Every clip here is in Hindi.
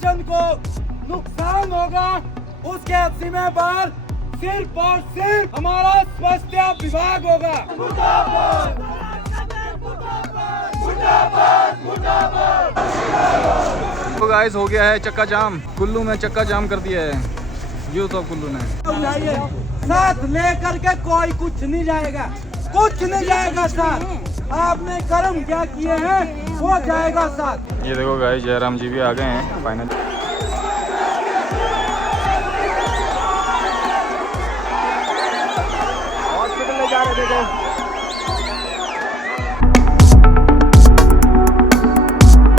प्रशासन को नुकसान होगा उसके जिम्मेदार सिर्फ और सिर्फ हमारा स्वास्थ्य विभाग होगा। तो गाइस हो गया है चक्का जाम, कुल्लू में चक्का जाम कर दिया है यूथ ऑफ कुल्लू ने। साथ लेकर के कोई कुछ नहीं जाएगा, कुछ नहीं जाएगा साथ। आपने कर्म क्या किए हैं वो जाएगा साथ। ये देखो गाइस जयराम जी भी आ गए हैं फाइनल। हॉस्पिटल ले जा रहे थे।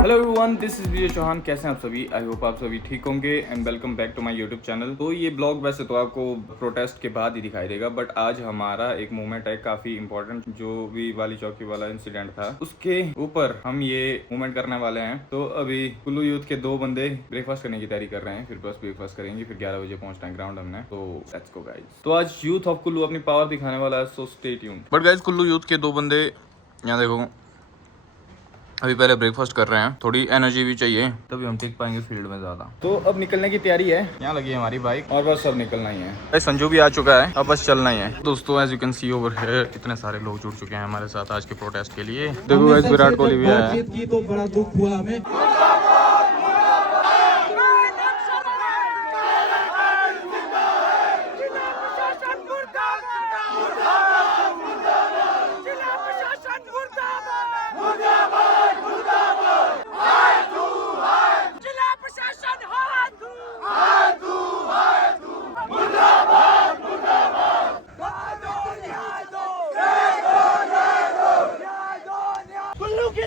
हेलो एवरीवन, दिस इज विजय चौहान। कैसे हैं आप सभी? आई होप आप सभी ठीक होंगे and welcome back to my YouTube channel. तो ये ब्लॉग वैसे तो आपको प्रोटेस्ट के बाद ही दिखाई देगा, बट आज हमारा एक मूवमेंट है काफी इंपॉर्टेंट, जो भी वाली चौकी वाला इंसिडेंट था उसके ऊपर हम ये मूवमेंट करने वाले हैं। तो अभी कुल्लू यूथ के 2 बंदे ब्रेकफास्ट करने की तैयारी कर रहे हैं, फिर बस ब्रेकफास्ट करेंगे, फिर 11 बजे पहुंचना है ग्राउंड हमने। तो लेट्स गो गाइस। तो आज यूथ ऑफ कुल्लू अपनी पावर दिखाने वाला है, so stay tuned. But guys Kullu youth के 2 बंदे यहाँ देखो अभी पहले ब्रेकफास्ट कर रहे हैं, थोड़ी एनर्जी भी चाहिए तभी हम टिक पाएंगे फील्ड में ज्यादा। तो अब निकलने की तैयारी है, यहाँ लगी है हमारी बाइक और बस अब निकलना ही है। संजू भी आ चुका है, अब बस चलना ही है। दोस्तों as you can see over here इतने सारे लोग जुड़ चुके हैं हमारे साथ आज के प्रोटेस्ट के लिए। देखो विराट कोहली भी आया है। तो बड़ा दुख हुआ हमें।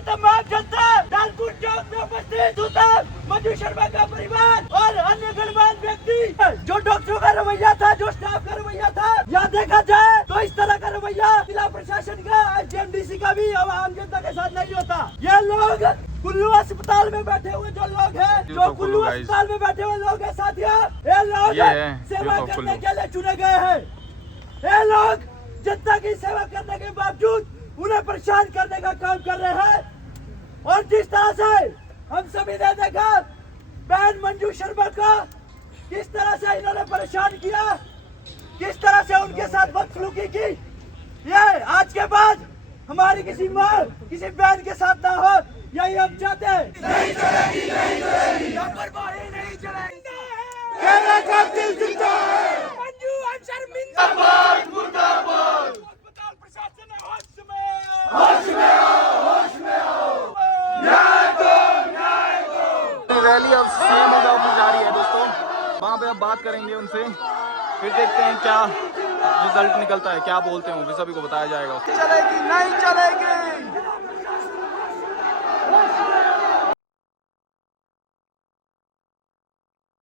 तमाम जनता डालपुर चौक में उपस्थित मंजू शर्मा का परिवार और अन्य गणमान्य व्यक्ति, जो डॉक्टरों का रवैया था, जो स्टाफ का रवैया था, यहाँ देखा जाए तो इस तरह का रवैया जिला प्रशासन का, एचएमडीसी का भी आम जनता के साथ नहीं होता। ये लोग कुल्लू अस्पताल में बैठे हुए जो लोग हैं, जो कुल्लू अस्पताल में बैठे हुए लोग हैं साथियों, ये लोग सेवा करने के लिए चुने गए हैं। ये लोग जनता की सेवा करने के बावजूद उन्हें परेशान करने का काम कर रहे हैं। और जिस तरह से हम सभी ने देखा बहन मंजू शर्मा का किस तरह से इन्होंने परेशान किया, किस तरह से उनके साथ बदसलूकी की, ये आज के बाद हमारी किसी माँ किसी बहन के साथ ना हो, यही हम चाहते हैं। नहीं चलेगी, नहीं चलेगी, लापरवाही नहीं चलेगी। मंजू हम शर्मिंदा। मुर्दाबाद। अस्पताल प्रशासन होश में होश में आओ। रैली अब सीएम ऑफिस जा रही है दोस्तों, वहाँ पे अब बात करेंगे उनसे, फिर देखते हैं क्या रिजल्ट निकलता है, क्या बोलते हैं वो सभी को बताया जाएगा। चलेगी नहीं चलेगी।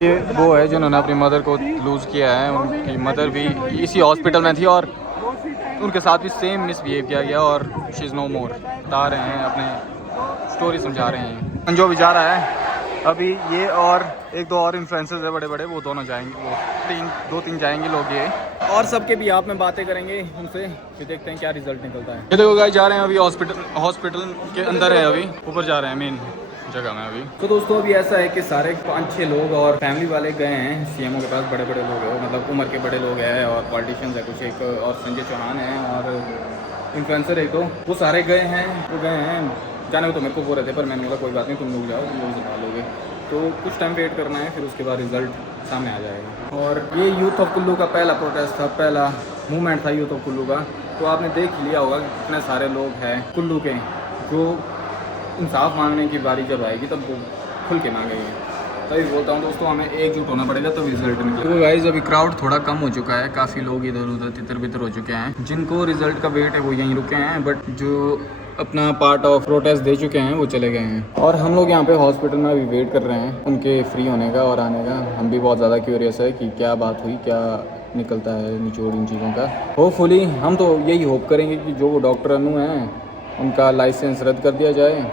ये वो है जिन्होंने अपनी मदर को लूज किया है, उनकी मदर भी इसी हॉस्पिटल में थी और उनके साथ भी सेम मिसबिहेव किया गया और शी इज़ नो मोर। बता रहे हैं, अपने स्टोरी समझा रहे हैं। जो भी जा रहा है अभी, ये और 1-2 और इन्फ्लुएंसर्स है बड़े बड़े, वो दोनों जाएंगे, वो 2-3 जाएंगे लोग ये, और सबके भी आप में बातें करेंगे उनसे, फिर देखते हैं क्या रिजल्ट निकलता है। ये देखो गाइस जा रहे हैं अभी हॉस्पिटल के अंदर है, अभी ऊपर जा रहे हैं मेन जगह में अभी। तो दोस्तों अभी ऐसा है कि सारे 5-6 लोग और फैमिली वाले गए हैं सीएमओ के पास, बड़े बड़े लोग हैं, मतलब उम्र के बड़े लोग हैं और पॉलिटिशियंस है कुछ, एक और संजय चौहान है और इन्फ्लुएंसर है, तो वो सारे गए हैं। वो गए हैं जाने को तो मेरे को बोल रहे थे, पर मैंने बोला कोई बात नहीं, तुम लोग जाओ, तुम लोग संभाल लोगे। तो कुछ टाइम वेट करना है, फिर उसके बाद रिजल्ट सामने आ जाएगा। और ये यूथ ऑफ कुल्लू का पहला प्रोटेस्ट था, पहला मूवमेंट था यूथ ऑफ कुल्लू का। तो आपने देख लिया होगा कितने सारे लोग हैं कुल्लू के जो इंसाफ मांगने की बारी जब आएगी तब वो खुल के मांगेंगे। तभी बोलता हूँ दोस्तों, हमें एकजुट होना पड़ेगा तब रिजल्ट निकलेगा। तो गाइस अभी क्राउड थोड़ा कम हो चुका है, काफ़ी लोग इधर उधर तितर बितर हो चुके हैं। जिनको रिजल्ट का वेट है वो यहीं रुके हैं, बट जो अपना पार्ट ऑफ प्रोटेस्ट दे चुके हैं वो चले गए हैं। और हम लोग यहाँ पे हॉस्पिटल में अभी वेट कर रहे हैं उनके फ्री होने का और आने का। हम भी बहुत ज़्यादा क्यूरियस है कि क्या बात हुई, क्या निकलता है निचोड़ इन चीज़ों का। होपफुली हम तो यही होप करेंगे कि जो डॉक्टर अनु हैं उनका लाइसेंस रद्द कर दिया जाए,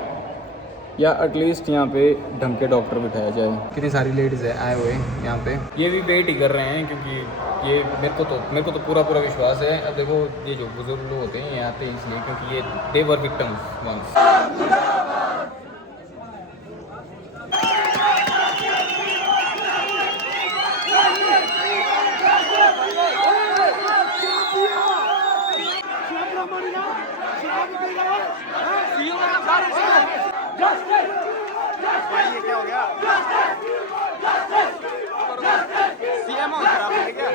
या एटलीस्ट यहाँ पे ढंग के डॉक्टर बिठाया जाए। कितनी सारी लेडीज़ है आए हुए यहाँ पे, ये भी वेट ही कर रहे हैं, क्योंकि ये मेरे को तो पूरा विश्वास है। अब देखो ये जो बुजुर्ग लोग होते हैं ये आते हैं इसलिए क्योंकि ये दे वर विक्टिम्स वंस। ये क्या हो गया? सीएम खराब है क्या?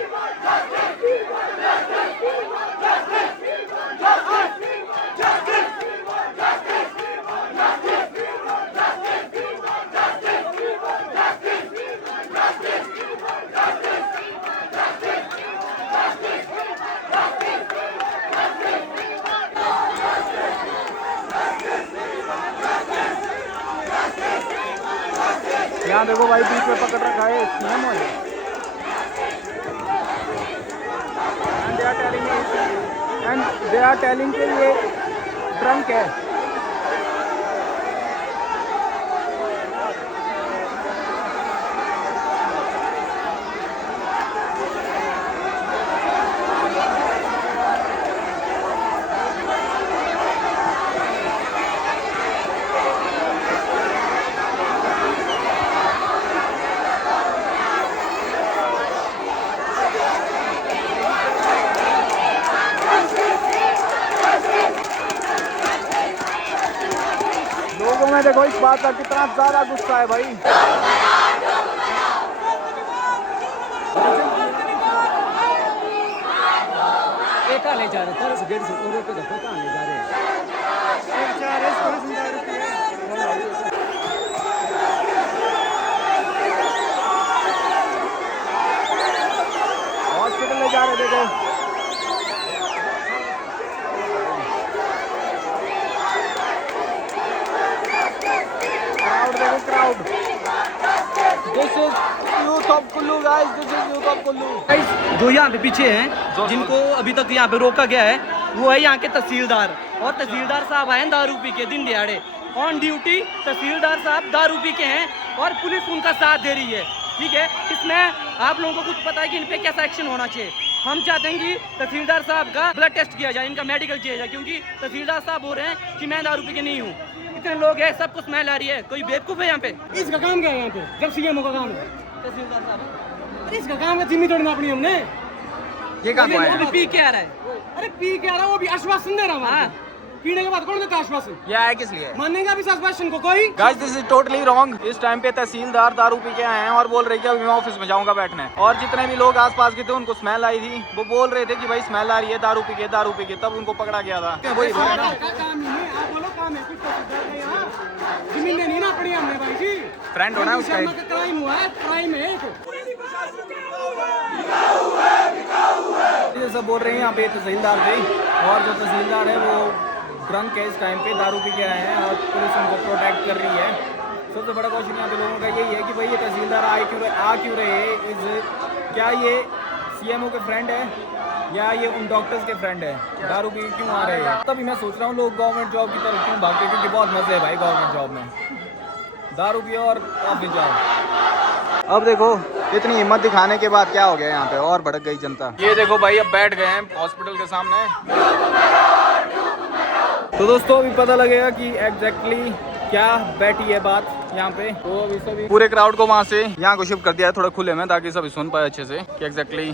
यहाँ देखो भाई बीच में पकड़ रखा है सीएम है एंड दे आर टेलिंग के ये ट्रंक है। लोगों में देखो इस बात का कितना ज्यादा गुस्सा है भाई। कहाँ ले जा रहे थे? उस गेट से रोड पे देखो कहाँ ले जा रहे हैं? हॉस्पिटल ले जा रहे थे देखो। Crowd. This is youth of Kullu guys. This is youth of Kullu. जो यहाँ पे पीछे हैं, जिनको अभी तक यहाँ पे रोका गया है, वो है यहाँ के तहसीलदार। और तहसीलदार साहब आए दारू पी के दिन दिहाड़े ऑन ड्यूटी। तहसीलदार साहब दारू पी के हैं और पुलिस उनका साथ दे रही है। ठीक है, इसमें आप लोगों को कुछ पता है कि इन पे कैसा एक्शन होना चाहिए। हम चाहते हैं कि तहसीलदार साहब का ब्लड टेस्ट किया जाए, इनका मेडिकल किया जाए, क्योंकि तहसीलदार साहब बोल रहे हैं कि मैं दारू पी के नहीं हूँ। इतने लोग हैं, सबको स्मेल आ रही है। कोई बेवकूफ है यहाँ पे? इसका काम क्या है यहाँ पे? जब सीएमओ का काम है, तहसीलदार साहब अरे इसका काम है जिम्मी तोड़ना अपनी हमने। ये काम है। वो भी पी के आ रहा है। अरे पी के आ रहा है, वो भी आश्वासन दे रहा है। हाँ। पीने के बाद कौन देता है आश्वासन? ये है किस लिए? मानेगा भी इस आश्वासन को कोई? Guys this is totally wrong. इस टाइम पे तहसीलदार दारू पी के आए हैं और बोल रहे कि अभी मैं ऑफिस में जाऊंगा बैठने। और जितने भी लोग आसपास के थे उनको स्मेल आई थी, वो बोल रहे थे कि भाई स्मेल आ रही है दारू पी के, तब उनको पकड़ा गया था। वही काम ही नहीं, आप बोलो काम है, कुछ तो सुधार है यहाँ। जमीन नहीं ना अपनी हमने भाई जी। फ्रेंड होना है उसका। क्राइम हुआ है, क्राइम है एक। ये सब बोल रहे हैं यहाँ पे तहसीलदार थे, और जो तहसीलदार है वो ड्रंक है इस टाइम पे, दारू पी के आए हैं और पुलिस उनको प्रोटेक्ट कर रही है। सबसे बड़ा क्वेश्चन यहाँ पे लोगों का यही है कि भाई ये तहसीलदार आ क्यों रहे हैं? क्या ये सीएमओ के फ्रेंड है या ये उन डॉक्टर्स के फ्रेंड है? दारू पी क्यों आ रहे हैं? तभी मैं सोच रहा हूँ लोग गवर्नमेंट जॉब की तरफ क्यों भागते, क्योंकि बहुत मजे है भाई गवर्नमेंट जॉब में। दारू पियो और ऑफिस जाओ। अब देखो इतनी हिम्मत दिखाने के बाद क्या हो गया यहाँ पे, और भड़क गई जनता। ये देखो भाई अब बैठ गए हैं हॉस्पिटल के सामने। तो दोस्तों अभी पता लगेगा कि एग्जैक्टली क्या बैठी है बात यहाँ पे। तो अभी सभी पूरे क्राउड को वहाँ से यहाँ को शिफ्ट कर दिया है थोड़ा खुले में, ताकि सभी सुन पाए अच्छे से कि एग्जैक्टली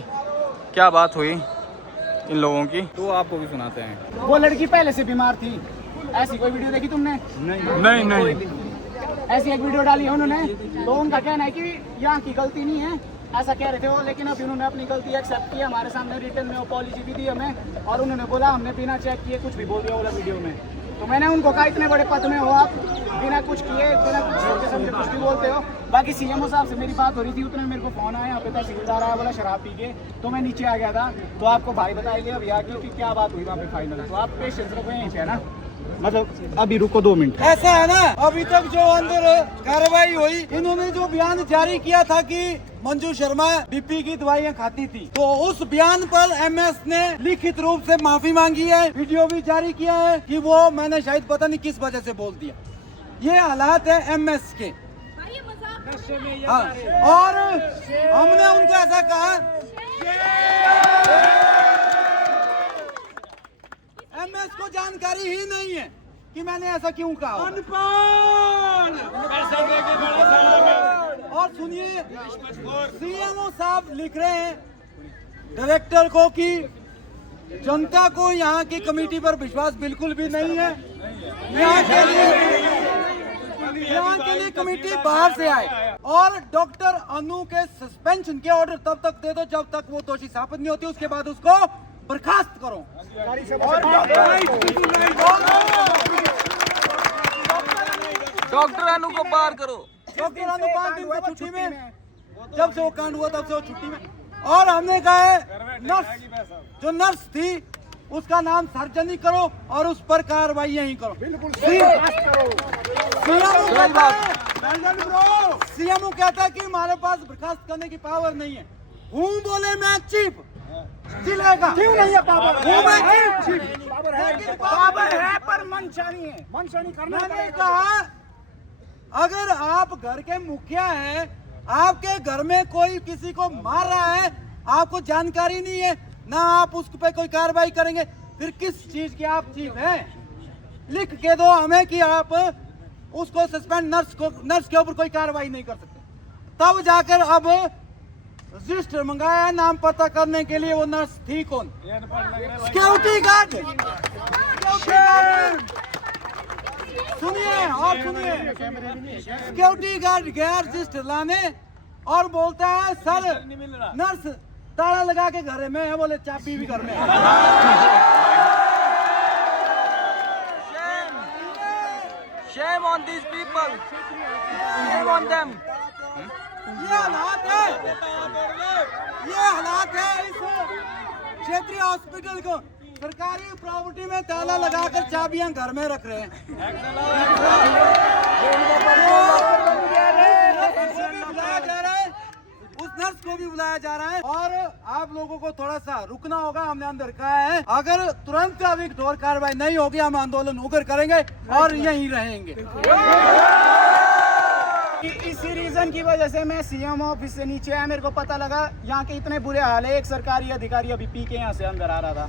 क्या बात हुई इन लोगों की। तो आपको भी सुनाते हैं। वो लड़की पहले से बीमार थी, ऐसी कोई वीडियो देखी तुमने? नहीं। ऐसी एक वीडियो डाली है उन्होंने, तो उनका कहना है कि यहाँ की गलती नहीं है, ऐसा कह रहे थे वो। लेकिन अभी उन्होंने अपनी गलती एक्सेप्ट की, हमारे सामने रिटर्न में अपॉलॉजी भी दी हमें, और उन्होंने बोला हमने बिना चेक किए कुछ भी बोल दिया बोला वीडियो में। तो मैंने उनको कहा इतने बड़े पद में हो आप, बिना कुछ किए बिना कुछ सोचे समझे कुछ भी बोलते हो। बाकी सीएमओ साहब से मेरी बात हो रही थी, उतने मेरे को फोन आया, यहाँ पे तहसीलदार आया, बोला शराब पी के, तो मैं नीचे आ गया था। तो आपको भाई बताएंगे अभी आगे कि क्या बात हुई वहाँ पे फाइनल। तो आप पेशेंस रखो यहीं पे, है ना? मतलब अभी रुको 2 मिनट। ऐसा है ना, अभी तक जो अंदर कार्रवाई हुई, इन्होंने जो बयान जारी किया था कि मंजू शर्मा बीपी की दवाइयाँ खाती थी, तो उस बयान पर एमएस ने लिखित रूप से माफी मांगी है, वीडियो भी जारी किया है कि वो मैंने शायद पता नहीं किस वजह से बोल दिया। ये हालात है एमएस के। हाँ, और हमने उनको ऐसा कहा, एमएस को जानकारी ही नहीं है कि मैंने ऐसा क्यों कहा। और सुनिए, सीएमओ साहब लिख रहे हैं डायरेक्टर को कि जनता को यहाँ की कमेटी पर विश्वास बिल्कुल भी नहीं है। यहाँ के लिए कमेटी बाहर से आए और डॉक्टर अनु के सस्पेंशन के ऑर्डर तब तक दे दो जब तक वो दोषी साबित नहीं होती, उसके बाद उसको बर्खास्त करो। डॉक्टर अनु को बाहर करो। डॉक्टर अनु 5 दिन से छुट्टी में, जब से वो कांड हुआ तब से वो छुट्टी में। और हमने कहा है नर्स, जो नर्स थी उसका नाम सार्वजनिक करो और उस पर कार्रवाई यही करो। सीएम कहता है कि हमारे पास बर्खास्त करने की पावर नहीं है। हूँ बोले मैं चीफ चिलेगा, क्यों नहीं है पावर? हूँ मैं चीफ, पावर है पर मंशा नहीं है, मंशा नहीं करना। मैंने कहा अगर आप घर के मुखिया हैं, आपके घर में कोई किसी को मार रहा है, आपको जानकारी नहीं है ना, आप उस पे कोई कार्रवाई करेंगे, फिर किस चीज की आप चीफ हैं? लिख के दो हमें कि आप उसको सस्पेंड, नर्स के ऊपर कोई कार्रवाई नहीं कर सकते। तब जाकर अब रजिस्टर मंगाया नाम पता करने के लिए, वो नर्स थी कौन? Security guard. सुनिए और सुनिए, सिक्योरिटी गार्ड गया रजिस्टर लाने और बोलता है सर नर्स ताला लगा के घर में है, बोले चाबी भी घर में है। Shame on these people. Shame on them. ये हालात है, ये हालात है इस क्षेत्रीय हॉस्पिटल को। सरकारी प्रॉपर्टी में ताला लगाकर चाबियां घर में रख रहे हैं। बुलाया जा रहा है, उस नर्स को भी बुलाया जा रहा है और आप लोगों को थोड़ा सा रुकना होगा। हमने अंदर कहा है अगर तुरंत अभी ठोस कार्रवाई नहीं होगी हम आंदोलन उग्र करेंगे और यहीं रहेंगे। कि इसी रीजन की वजह से मैं सीएम ऑफिस से नीचे आया, मेरे को पता लगा यहाँ के इतने बुरे हाल है। एक सरकारी अधिकारी अभी पी के यहाँ से अंदर आ रहा था।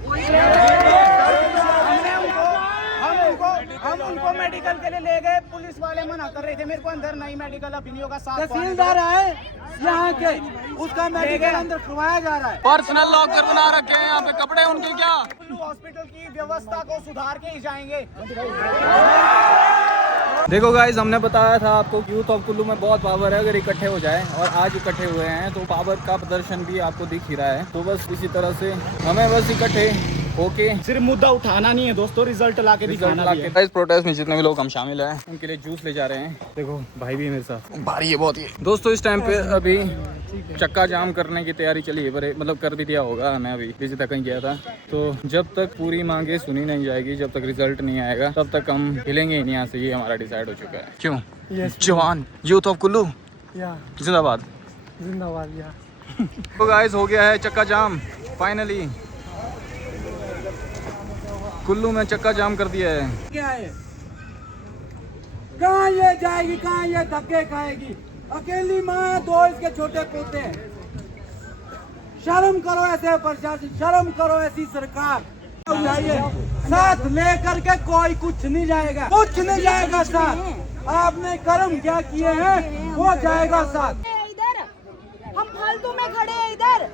हम उनको मेडिकल के लिए ले गए, पुलिस वाले मना कर रहे थे, मेरे को अंदर नहीं मेडिकल अभी नहीं होगा। तहसीलदार है यहाँ के, उसका मेडिकल अंदर करवाया जा रहा है। पर्सनल लॉकर बना रखे हैं यहाँ पे, कपड़े उनके क्या? हॉस्पिटल की व्यवस्था को सुधार के ही जाएंगे। देखो गाइस, हमने बताया था आपको यूथ ऑफ कुल्लू में बहुत पावर है अगर इकट्ठे हो जाए, और आज इकट्ठे हुए हैं तो पावर का प्रदर्शन भी आपको दिख ही रहा है। तो बस इसी तरह से हमें बस इकट्ठे होके सिर्फ मुद्दा उठाना नहीं है दोस्तों, रिजल्ट लाके दिखाना भी है। इस प्रोटेस्ट में जितने भी लोग हम शामिल हैं उनके लिए जूस ले जा रहे हैं। देखो भाई भी मेरे साथ, भारी है बहुत ही दोस्तों। इस टाइम पे अभी चक्का जाम करने की तैयारी चली है, पर मतलब कर भी दिया होगा। मैं अभी किसी तक कहीं गया था, तो जब तक पूरी मांगे सुनी नहीं जाएगी, जब तक रिजल्ट नहीं आएगा तब तक हम हिलेंगे ही नहीं यहाँ से। ये हमारा डिसाइड हो चुका है। क्यों? जवान यूथ ऑफ कुल्लू जिंदाबाद, जिंदाबाद। तो गाइस हो गया है चक्का जाम फाइनली। कुल्लू में चक्का जाम कर दिया है। क्या है, कहाँ ये जाएगी, कहाँ ये धक्के खाएगी? अकेली माँ, दो इसके छोटे पोते हैं। शर्म करो ऐसे प्रशासन, शर्म करो ऐसी सरकार। साथ लेकर के कोई कुछ नहीं जाएगा, कुछ नहीं जाएगा साथ। आपने कर्म क्या किए हैं वो जाएगा साथ। इधर हम फालतू में खड़े हैं, इधर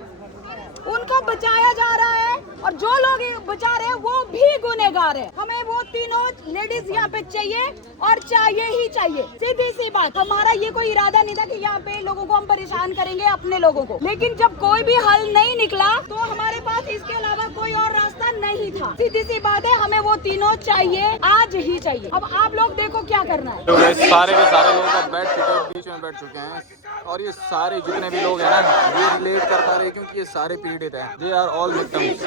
उनको बचाया जा रहा है और जो लोग बचा रहे हैं वो भी गुनहगार है। हमें वो तीनों लेडीज यहाँ पे चाहिए और चाहिए ही चाहिए, सीधी सी बात। हमारा ये कोई इरादा नहीं था कि यहाँ पे लोगों को हम परेशान करेंगे, अपने लोगों को, लेकिन जब कोई भी हल नहीं निकला तो हमारे पास इसके अलावा कोई और रास्ता नहीं था। सीधी सी बात है, हमें वो तीनों चाहिए, आज ही चाहिए। अब आप लोग देखो क्या करना है। तो सारे के सारे लोग अब बैठ चुके हैं, बीच में बैठ चुके हैं, और ये सारे जितने भी लोग हैं ना ये रिलेट कर पा रहे हैं क्योंकि ये सारे पीड़ित हैं। They are all victims.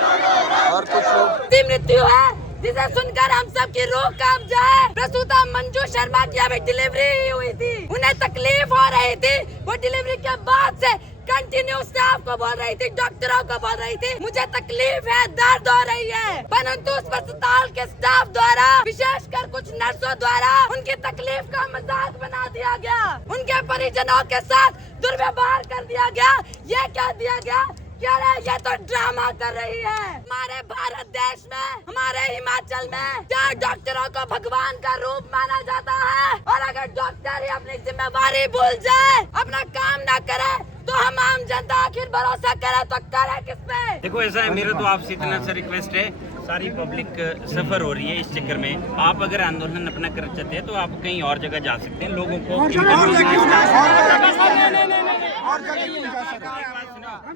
और कुछ लोग मृत्यु है जिसे सुनकर हम सब की रूह कांप जाए। प्रसूता मंजू शर्मा की अभी डिलीवरी हुई थी, उन्हें तकलीफ हो रही थी। वो डिलीवरी के बाद से कंटिन्यू स्टाफ को बोल रही थी, डॉक्टरों को बोल रही थी मुझे तकलीफ है, दर्द हो रही है, परंतु उस अस्पताल के स्टाफ द्वारा, विशेषकर कुछ नर्सों द्वारा उनकी तकलीफ का मजाक बना दिया गया। उनके परिजनों के साथ दुर्व्यवहार कर दिया गया। ये क्या दिया गया, क्या ये तो ड्रामा कर रही है। हमारे भारत देश में, हमारे हिमाचल में क्या डॉक्टरों को भगवान का रूप माना जाता है? और अगर डॉक्टर ही अपनी जिम्मेवारी भूल जाए, अपना काम ना करे, तो हम आम जनता आखिर भरोसा करे तो करे किस पे? देखो ऐसा है, मेरा तो आपसे इतना सा रिक्वेस्ट है, सारी पब्लिक सफर हो रही है इस चक्कर में। आप अगर आंदोलन अपना कर चाहते हैं तो आप कहीं और जगह जा सकते हैं, लोगों को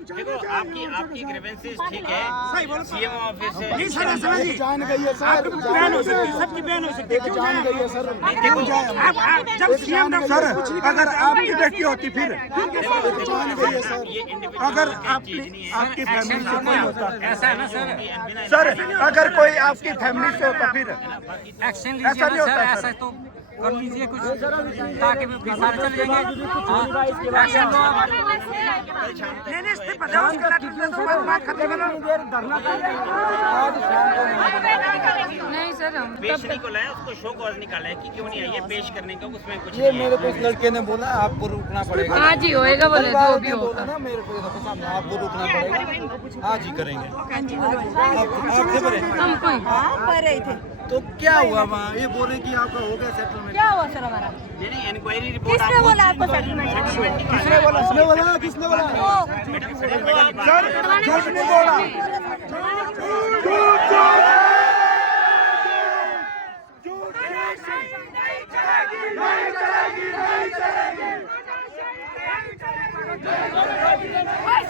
देखो आपकी ग्रीवेंसेस ठीक है, सीएम ऑफिस है, जान गई है सर, बैन हो सकती है, सबकी बैन हो सकती है, जान गई है सर। जब सीएम सर अगर आपकी बेटी होती फिर जान गई है सर। अगर आपकी फैमिली से कोई होता, ऐसा है ना सर अगर कोई आपकी फैमिली से होता फिर एक्शन ऐसा नहीं होता सर। ऐसा तो कर लीजिए कुछ ताकि सारे चल जाएंगे। नहीं सर, हम पेश नहीं को लाया, उसको शो कॉज निकाला है कि क्यों नहीं आई है पेश करने का, उसमें कुछ ये नहीं है। मेरे को इस लड़के ने बोला आपको रुकना पड़ेगा। आज ही होएगा बोले, जो भी हो। बोला ना मेरे को देखो सामने, आपको रुकना पड़ेगा, आज ही करेंगे। आप थे बड़े? हम कोई रहे थे। तो क्या हुआ वहाँ? ये बोल रहे कि आपका हो गया सेटलमेंट। क्या हुआ सर हमारा? नहीं इंक्वायरी रिपोर्ट किसने बोला आपको सेटलमेंट? किसने बोला? किसने बोला? किसने बोला? सर किसने बोला?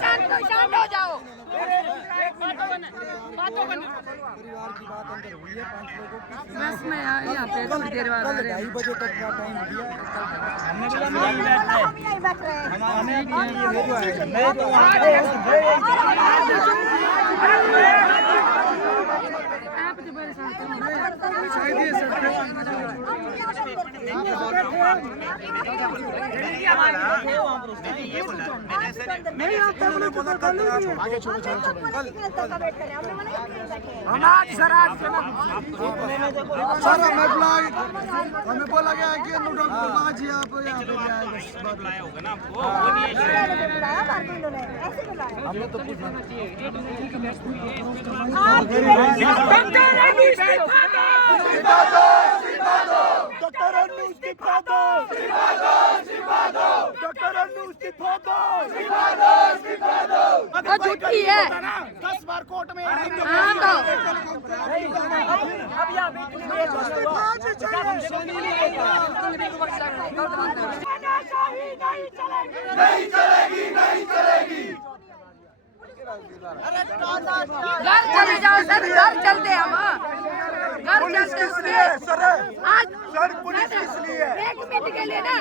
शांत हो जाओ। बस मैं यहाँ पे थोड़ी देर बाद आ रहे हैं। 2:30 बजे तक का टाइम दिया। हम यहीं बैठ रहे हैं। आप तो मेरे नहीं आता उन्होंने बोला कल आगे छोड़ो छोड़ो हम आज सर हमें बोला गया कि आज ही आप यहाँ पे बुलाया होगा ना आपको, हमने तो पूछा वो झूठी है। 10 बार कोर्ट में हाँ तो घर चले जाओ सर, घर चलते हम, घर चलते उसके आज सर पुलिस इसलिए 1 मिनट के लिए ना।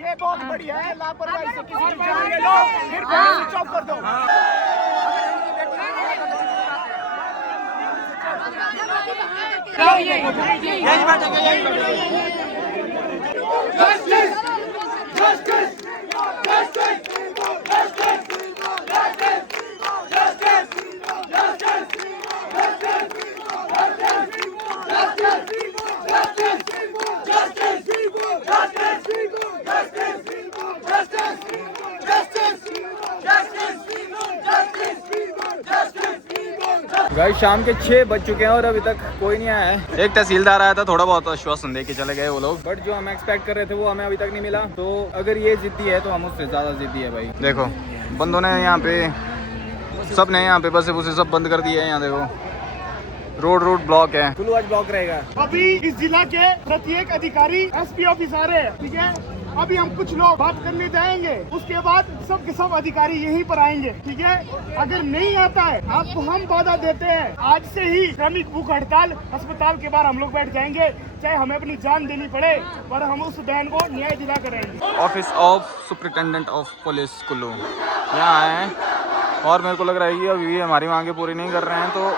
ये बहुत बढ़िया है, लापरवाही से किसी की जान ले लो फिर पुलिस चौक कर दो। गाइस शाम के 6 बज चुके हैं और अभी तक कोई नहीं आया है। एक तहसीलदार आया था, थोड़ा बहुत आश्वासन दे के चले गए वो लोग, बट जो हम एक्सपेक्ट कर रहे थे वो हमें अभी तक नहीं मिला। तो अगर ये जिद्दी है तो हम उससे ज़्यादा जिद्दी है भाई। देखो बंदों ने यहाँ पे, सब ने यहाँ पे बसे बुसे सब बंद कर दिए हैं। यहाँ देखो रोड ब्लॉक है, कुल्लू आज ब्लॉक रहेगा। अभी इस जिला के प्रत्येक अधिकारी एसपी ऑफिस आ रहे हैं, ठीक है। अभी हम कुछ लोग बात करने जाएंगे, उसके बाद सब के सब अधिकारी यहीं पर आएंगे, ठीक है। अगर नहीं आता है आपको हम वादा देते हैं, आज से ही श्रमिक भूख हड़ताल अस्पताल के बाहर हम लोग बैठ जाएंगे, चाहे हमें अपनी जान देनी पड़े, पर हम उस बहन को न्याय दिला कर रहेंगे। Office of superintendent of police Kullu यहाँ आए हैं और मेरे को लग रहा है कि अभी हमारी मांगे पूरी नहीं कर रहे हैं, तो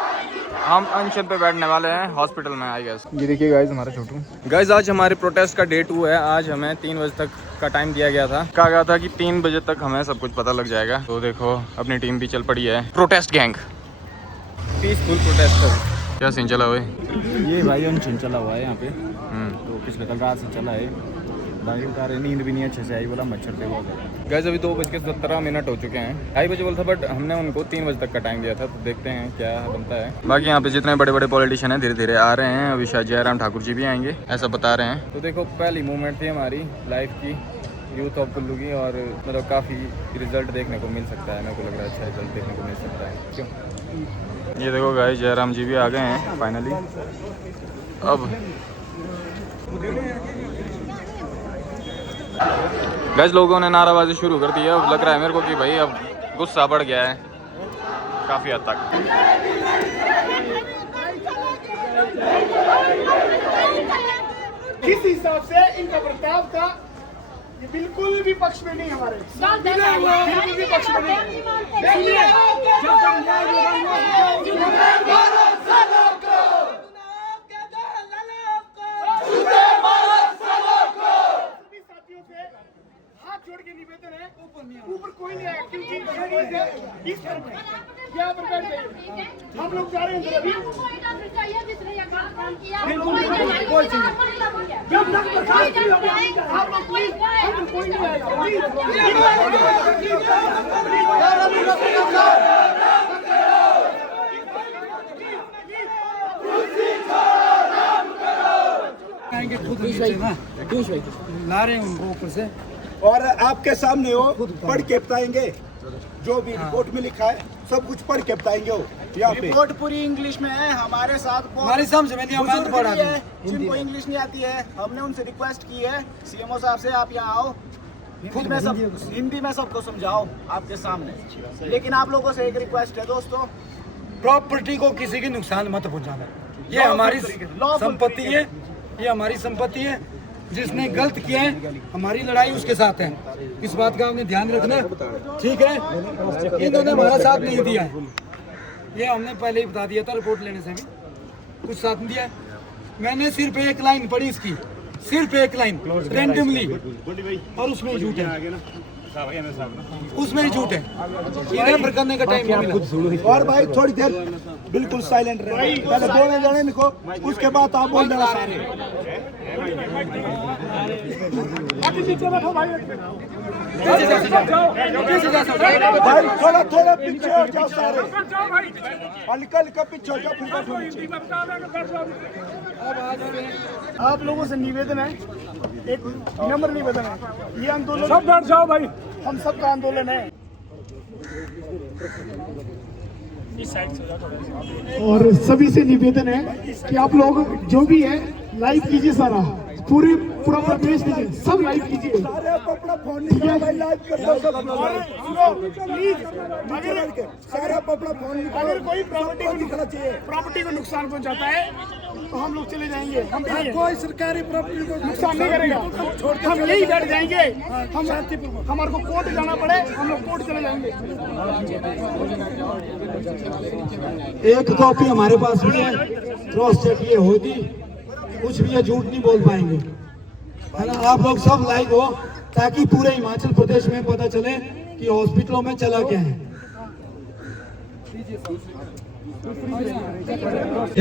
हम अनशन पे बैठने वाले हैं हॉस्पिटल में आई गेस। ये देखिए गाइज हमारा छोटू। गाइज आज हमारे प्रोटेस्ट का डे 2 है। आज हमें 3 बजे तक का टाइम दिया गया था, कहा गया था कि 3 बजे तक हमें सब कुछ पता लग जाएगा। तो देखो अपनी टीम भी चल पड़ी है। Protest gang, peaceful protester. क्या सीन चला हुआ है? ये भाई अनशन चला हुआ है यहाँ पे, तो पिछले कल रात से चला है। दाढ़ी उतार रहे, नींद भी नहीं अच्छे से आई, बोला मच्छर थे बहुत ज़्यादा। गाइज अभी 2:17 हो चुके हैं। 2:30 बजे बोला था, बट हमने उनको 3 बजे तक का टाइम दिया था, तो देखते हैं क्या बनता है। बाकी यहाँ पे जितने बड़े बड़े पॉलिटिशियन हैं धीरे धीरे आ रहे हैं। अभी शायद जयराम ठाकुर जी भी आएंगे ऐसा बता रहे हैं। तो देखो पहली मूवमेंट थी हमारी लाइफ की, यूथ ऑफ कुल्लू की, और मतलब काफ़ी रिजल्ट देखने को मिल सकता है। मेरे को लग रहा है अच्छा रिजल्ट देखने को मिल सकता है। क्यों? ये देखो गाइस, जयराम जी भी आ गए हैं फाइनली। अब गाइस लोगों ने नाराबाजी शुरू कर दी है। अब लग रहा है मेरे को कि भाई अब गुस्सा बढ़ गया है काफ़ी हद तक। किस हिसाब से इनका बर्ताव का ये बिल्कुल भी पक्ष में नहीं हमारे, बिल्कुल भी पक्ष में नहीं। हाथ जोड़ के निवेदन है, ऊपर कोई नहीं आया क्योंकि इस तरफ है, यहाँ पर बैठ जाइए। हम लोग जा रहे हैं अभी। कोई नहीं आएंगे खुद ला रहे हैं उनको ऊपर से, और आपके सामने वो पढ़ के बताएंगे जो भी रिपोर्ट में लिखा है, सब कुछ पढ़ के बताएंगे वो यहाँ पे। रिपोर्ट पूरी इंग्लिश में है, हमारे साथ हमारी समझ में नहीं, हम बुजुर्ग पढ़ा भी है जिनको इंग्लिश नहीं आती है। हमने उनसे रिक्वेस्ट की है सीएमओ साहब से, आप यहाँ आओ, हिंदी में सबको समझाओ आपके सामने। लेकिन आप लोगों से एक रिक्वेस्ट है दोस्तों, प्रॉपर्टी को किसी की नुकसान मत पहुंचाना। ये हमारी संपत्ति है, ये हमारी संपत्ति है। जिसने गलत किया है, हमारी लड़ाई उसके साथ है। इस बात का आपने ध्यान रखना, ठीक है? इन्होंने हमारा साथ नहीं दिया है, ये हमने पहले ही बता दिया था रिपोर्ट लेने से भी, कुछ साथ नहीं दिया। मैंने सिर्फ एक लाइन पढ़ी इसकी, सिर्फ एक लाइन रैंडमली, और उसमें झूठ है, उसमें ही झूठ है। इन्हें करने का टाइम नहीं मिला। और भाई थोड़ी देर बिल्कुल साइलेंट रहे, पहले बोलने जाने इनको, उसके बाद आप बोल देना सारे। भाई थोड़ा थोड़ा पीछे हो जाओ सारे, हल्का पीछे हो जाओ, फिर बैठो नीचे। आप लोगों से निवेदन है, एक नम्र निवेदन है, ये आंदोलन सब बैठ जाओ भाई, हम सबका आंदोलन है। और सभी से निवेदन है कि आप लोग जो भी है लाइव कीजिए, सारा पूरा प्रदेश दीजिए, सब लाइव कीजिए। सारे अपना फोन निकालो भाई, लाइव कर दो सब। प्लीज, सारे अपना फोन निकालो। अगर कोई चाहिए प्रॉपर्टी को नुकसान पहुंचाता है तो हम लोग चले जाएंगे। हम कोई सरकारी प्रॉपर्टी को नुकसान नहीं करेगा, हम यही बैठ जाएंगे। हम हमारे को कोर्ट जाना पड़े, हम लोग कोर्ट चले जाएंगे। एक कॉपी हमारे पास भी है, क्रॉस चेक ये होगी, कुछ भी ये झूठ नहीं बोल पाएंगे, है ना? आप लोग सब लाइव हो ताकि पूरे हिमाचल प्रदेश में पता चले कि हॉस्पिटलों में चला क्या है।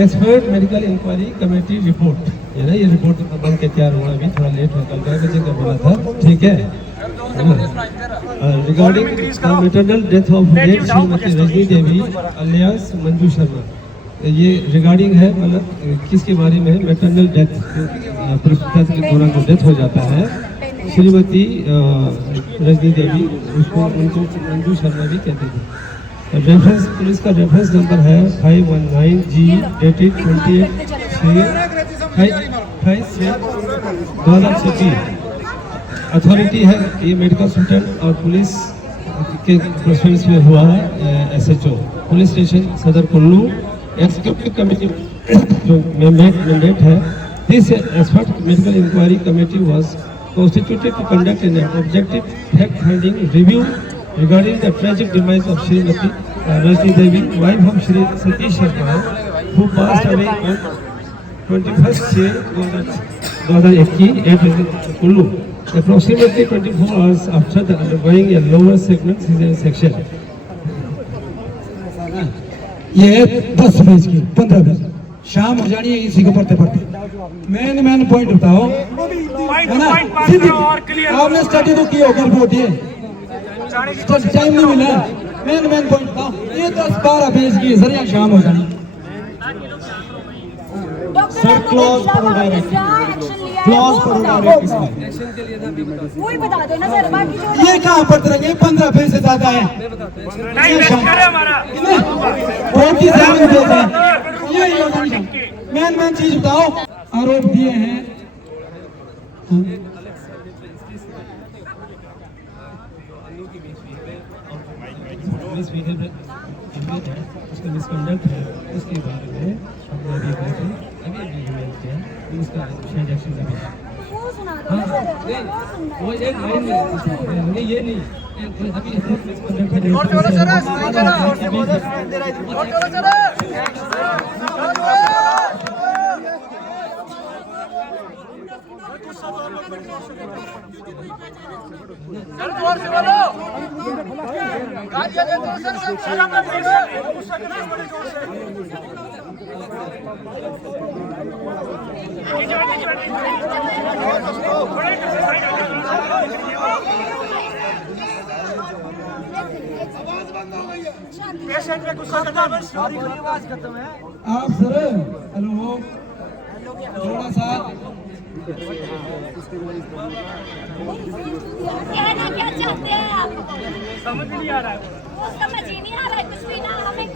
Expert medical inquiry committee report, ये ना, ये रिपोर्ट बन के तैयार हुआ, अभी थोड़ा लेट हो, कल 9 बजे का बोला था, ठीक है? Regarding maternal death of late Shrimati Rajni Devi alias Manju Sharma, ये रिगार्डिंग है, मतलब किसके बारे में है? मैटरनल डेथ, प्रसूति के दौरान जो डेथ हो जाता है श्रीमती रजनी देवी, उसको उनको मंजू शर्मा भी कहते थे। रेफरेंस, पुलिस का रेफरेंस नंबर है 519G डेटेड 28/6/2026। अथॉरिटी है ये मेडिकल स्टूडेंट और पुलिस के प्रेसिडेंस में हुआ है SHO police station Sadar Kullu. Executive committee जो मैंडेट है, this expert medical inquiry committee was constituted to conduct an objective fact-finding review regarding the tragic demise of Srimati Rajni Devi, wife of Shri Satish Sharma, who passed away on 21/6/2021 at Kullu, approximately 24 hours after undergoing a lower segment cesarean section. ये 10 पेज की 15 पेज शाम हो जानी है इसी को पढ़ते पढ़ते। मेन पॉइंट बताओ, है ना? आपने स्टडी तो की होगी रिपोर्ट, ये टाइम नहीं मिला। मेन पॉइंट बताओ, ये 10-12 पेज की है सर, यहाँ शाम हो जानी। सर क्लॉज पढ़ो डायरेक्ट, क्लॉज पढ़ो डायरेक्ट इसमें। वही बता दो ना सर, बाकी जो ये कहाँ पढ़ते रहेंगे? 15 फीस से ज्यादा है। बहुत ही ध्यान देते हैं। मेन चीज बताओ, आरोप दिए हैं उसका मिसकंडक्ट है, उसके बारे में हमने देख रहे थे, अभी एग्रीमेंट किया उसका शायद एक्शन का वो सुना दो ना सर, वो सुनना है। वो एक लाइन में नहीं, ये नहीं अभी मिसकंडक्ट है। आप सर हेलो थोड़ा सा कहना क्या चाहते हैं आप? समझ नहीं आ रहा है, वो समझ ही नहीं आ रहा है कुछ भी ना, हमें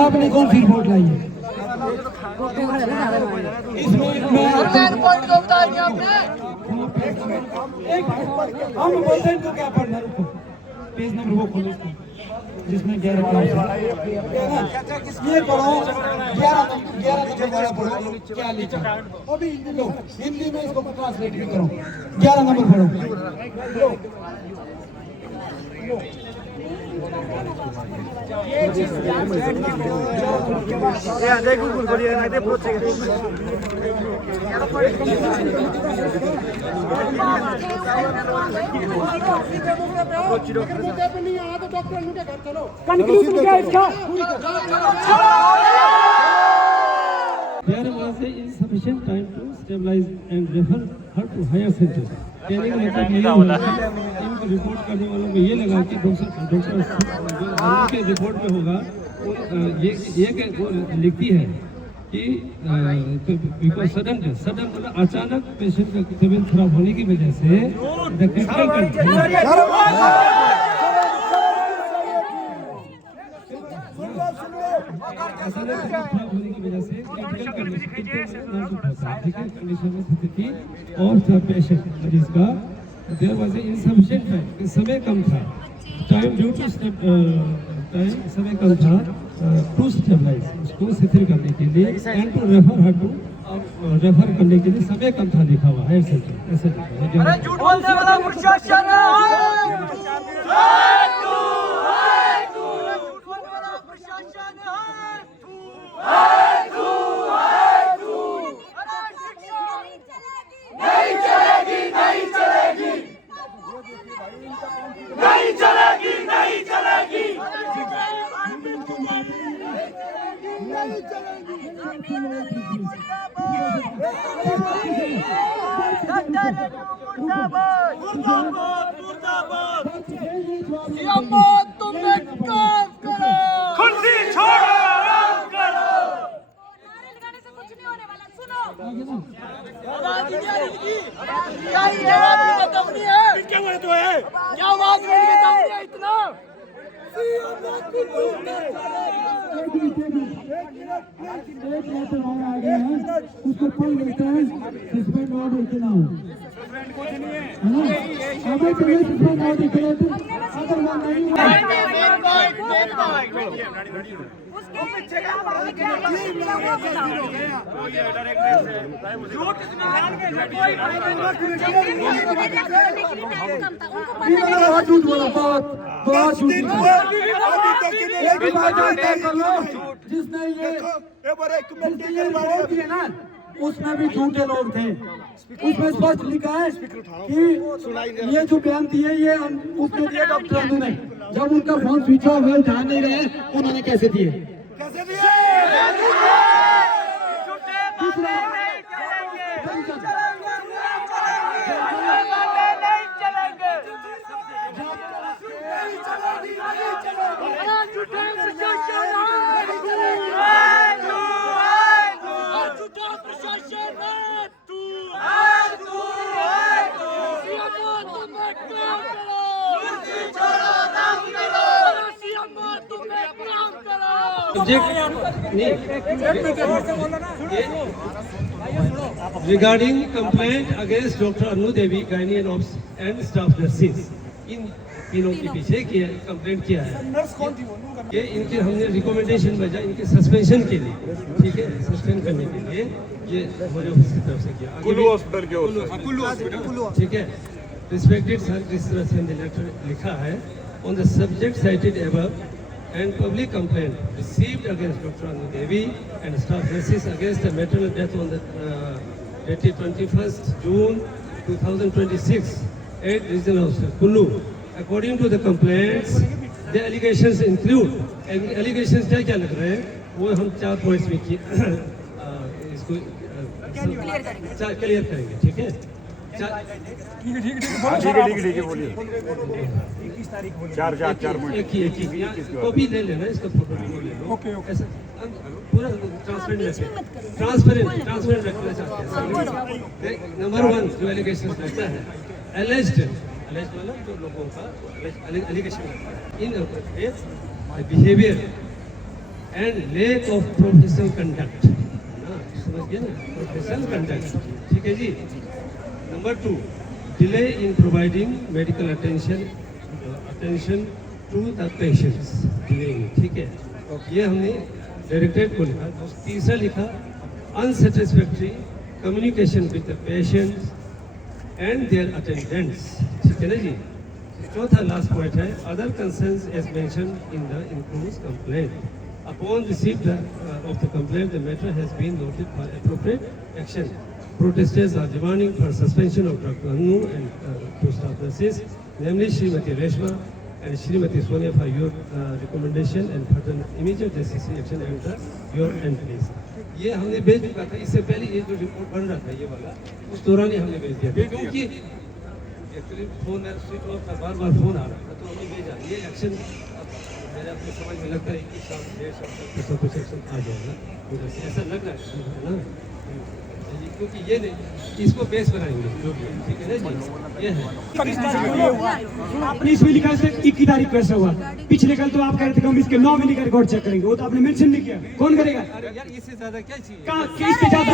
आपने कौन सी रिपोर्ट लाई है? इसमें हम बोलते हैं तो क्या पढ़ना, रुको पेज नंबर वो खोलो इसका, जिसमें 11 ये पढ़ो, 11 नंबर वाला पढ़ो क्या लिखा है। अभी हिंदी में इसको ट्रांसलेट भी करो, 11 नंबर पढ़ो। There was insufficient time to stabilize and refer her to higher centers. कहने का मतलब ये हुआ कि इनको रिपोर्ट करने वालों को ये लगा कि डॉक्टर के रिपोर्ट में होगा वो लिखती है कि बिकॉज सडन मतलब अचानक पेशेंट का तबीयत खराब होने की वजह से और था पेशेंट मरीज का, देयर वाज इनसफिशिएंट टाइम, समय कम था, टाइम ड्यू टू टाइम समय कम था टू स्टेबलाइज, उसको स्थिर करने के लिए and to refer her to, refer करने के लिए समय कम था लिखा हुआ है ऐसे लिखा है। झूठ बोलने वाला प्रशासन है, उसको पढ़ लेते हैं, सस्पेंड ऑर्डर के नाम झूठ बोला, बहुत झूठ। जिसने ये है ना, उसमें भी झूठे लोग थे, उसमें स्पष्ट लिखा है कि ये जो बयान दिए ये उसने दिए डॉक्टर अनु ने, जब उनका फोन स्विच ऑफ है, ध्यान नहीं रहे, उन्होंने कैसे दिए? Regarding complaint against Dr. Anu Devi, gynae and staff nurses, इन तीनों के पीछे किया कंप्लेंट किया है। ये इनके हमने रिकमेंडेशन भेजा इनके सस्पेंशन के लिए, ठीक है, सस्पेंड करने के लिए ये हमारे ऑफिस की तरफ से किया। कुल्लू हॉस्पिटल के कुल्लू हॉस्पिटल, ठीक है। रिस्पेक्टेड सर, जिस तरह से हमने लेटर लिखा है, on the subject cited above and public complaint received against Dr. Anu Devi and staff nurses against a maternal death on the dated 21st June 2026 at Regional Hospital, Kullu. According to the complaints, the allegations include, allegations क्या लग रहे हैं वो हम 4 points में इसको क्लियर करेंगे, ठीक है। ठीक है बोलिए। 4 मिनट कॉपी ले लेना, इसका फोटो ले लो। ओके ऐसा पूरा ट्रांसपेरेंट रखना चाहते हैं। नंबर 1 जो एलिगेशन लगता है, alleged मतलब जो लोगों का allegation in behaviour and lack of professional conduct, समझ गए ना, प्रोफेशनल कंडक्ट, ठीक है जी। Number 2, delay in providing medical attention to the patients, ठीक है, ये हमने डायरेक्टरेट को लिखा। तीसरा लिखा unsatisfactory communication with the patients and their attendants, ठीक है ना जी। चौथा लास्ट पॉइंट है, other concerns as mentioned in the includes complaint. Upon receipt of the complaint, the matter has been noted for appropriate action. Protesters are demanding for suspension of Dr. Anu and 2 staff nurses, namely Srimati Reshma and Srimati Sonia, for your recommendation and further immediate necessary action at your end, please. ये हमने भेज चुका था, इससे पहले ये जो रिपोर्ट बन रहा था ये वाला, उस दौरान ही हमने भेज दिया था, क्योंकि एक्चुअली फोन मेरा स्विच ऑफ था, बार फोन आ रहा था, तो हमने भेजा। ये एक्शन मेरे अपनी समझ में लगता है कि 1.5 साल तक कुछ एक्शन आ जाएगा, ऐसा लग रहा है ना, क्योंकि ये नहीं, इसको बेस बनाएंगे जो भी, ठीक है ना जी। ये है आपने इसमें लिखा है 21 तारीख को ऐसा हुआ, पिछले कल तो आप कह रहे थे कि हम इसके 9 मिली का रिकॉर्ड चेक करेंगे, वो तो आपने मेंशन नहीं किया। कौन करेगा यार, इससे ज्यादा क्या चाहिए? कहाँ किससे ज्यादा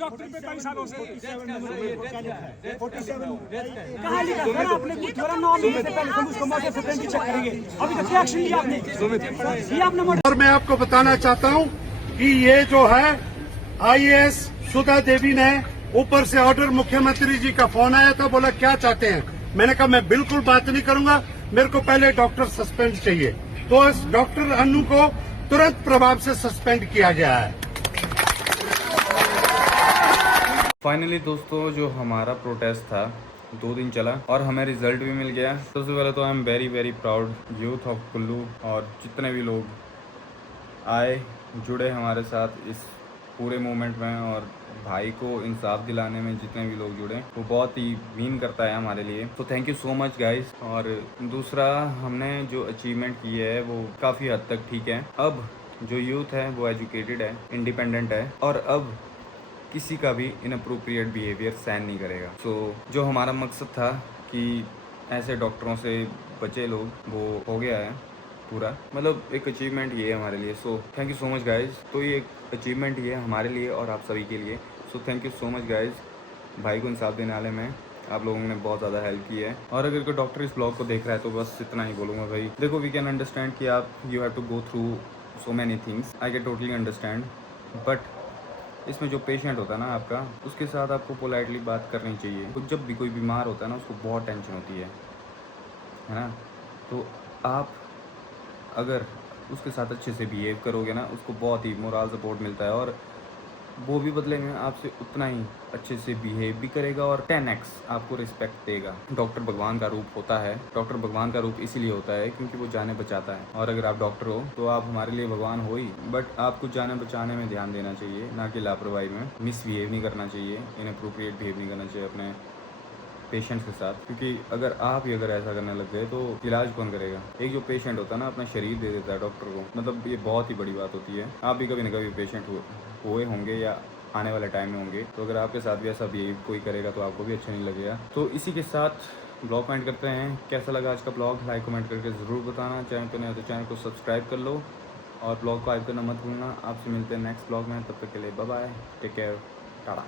डॉक्टर पे कई सालों से कहाँ लिखा सर आपने? पूरा 9 महीने से पहले हम उसको मौके से चेक करेंगे, अभी तक क्या एक्शन लिया आपने? ये आपने। और मैं आपको बताना चाहता हूं कि ये जो है IAS सुधा देवी ने ऊपर से ऑर्डर, मुख्यमंत्री जी का फोन आया था, बोला क्या चाहते हैं। मैंने कहा मैं बिल्कुल बात नहीं करूंगा, मेरे को पहले डॉक्टर सस्पेंड चाहिए। तो इस डॉक्टर अनु को तुरंत प्रभाव से सस्पेंड किया गया है। फाइनली दोस्तों, जो हमारा प्रोटेस्ट था 2 दिन चला और हमें रिजल्ट भी मिल गया। सबसे पहले तो I am very proud youth of Kullu, और जितने भी लोग आए जुड़े हमारे साथ इस पूरे मूवमेंट में, और भाई को इंसाफ दिलाने में जितने भी लोग जुड़े, वो बहुत ही मीन करता है हमारे लिए। तो thank you so much guys. और दूसरा, हमने जो अचीवमेंट की है वो काफ़ी हद तक ठीक है। अब जो यूथ है वो एजुकेटेड है, इंडिपेंडेंट है, और अब किसी का भी इनअप्रोप्रिएट बिहेवियर सहन नहीं करेगा। सो जो हमारा मकसद था कि ऐसे डॉक्टरों से बचे लोग, वो हो गया है पूरा। मतलब एक अचीवमेंट ये है हमारे लिए। So thank you so much guys. तो ये एक अचीवमेंट ये है हमारे लिए और आप सभी के लिए। So thank you so much guys. भाई को इंसाफ देने वाले में आप लोगों ने बहुत ज़्यादा हेल्प की है। और अगर कोई डॉक्टर इस ब्लॉग को देख रहा है तो बस इतना ही बोलूँगा भाई, देखो वी कैन अंडरस्टैंड कि आप you have to go through so many things, I can totally understand, but इसमें जो पेशेंट होता है ना आपका, उसके साथ आपको पोलाइटली बात करनी चाहिए। तो जब भी कोई बीमार होता है ना, उसको बहुत टेंशन होती है ना, तो आप अगर उसके साथ अच्छे से बिहेव करोगे ना, उसको बहुत ही मोरल सपोर्ट मिलता है, और वो भी बदले में आपसे उतना ही अच्छे से बिहेव भी करेगा और 10x आपको रिस्पेक्ट देगा। डॉक्टर भगवान का रूप होता है। डॉक्टर भगवान का रूप इसीलिए होता है क्योंकि वो जाने बचाता है, और अगर आप डॉक्टर हो तो आप हमारे लिए भगवान हो ही, बट आपको जाने बचाने में ध्यान देना चाहिए, ना कि लापरवाही में। मिसबिहेव नहीं करना चाहिए, इनअप्रोप्रिएट बिहेव नहीं करना चाहिए अपने पेशेंट्स के साथ, क्योंकि अगर आप ही अगर ऐसा करने लग गए तो इलाज कौन करेगा। एक जो पेशेंट होता है ना, अपना शरीर दे देता है डॉक्टर को, मतलब ये बहुत ही बड़ी बात होती है। आप भी कभी ना कभी पेशेंट हुए होंगे या आने वाले टाइम में होंगे, तो अगर आपके साथ भी ऐसा बिहेव कोई करेगा तो आपको भी अच्छा नहीं लगेगा। तो इसी के साथ ब्लॉग पॉइंट करते हैं। कैसा लगा आज का ब्लॉग लाइक कमेंट करके ज़रूर बताना। चैनल पे नहीं हो तो चैनल को सब्सक्राइब कर लो और ब्लॉग को लाइक करना मत भूलना। आपसे मिलते हैं नेक्स्ट ब्लॉग में, तब तक के लिए bye bye, take care, Tata.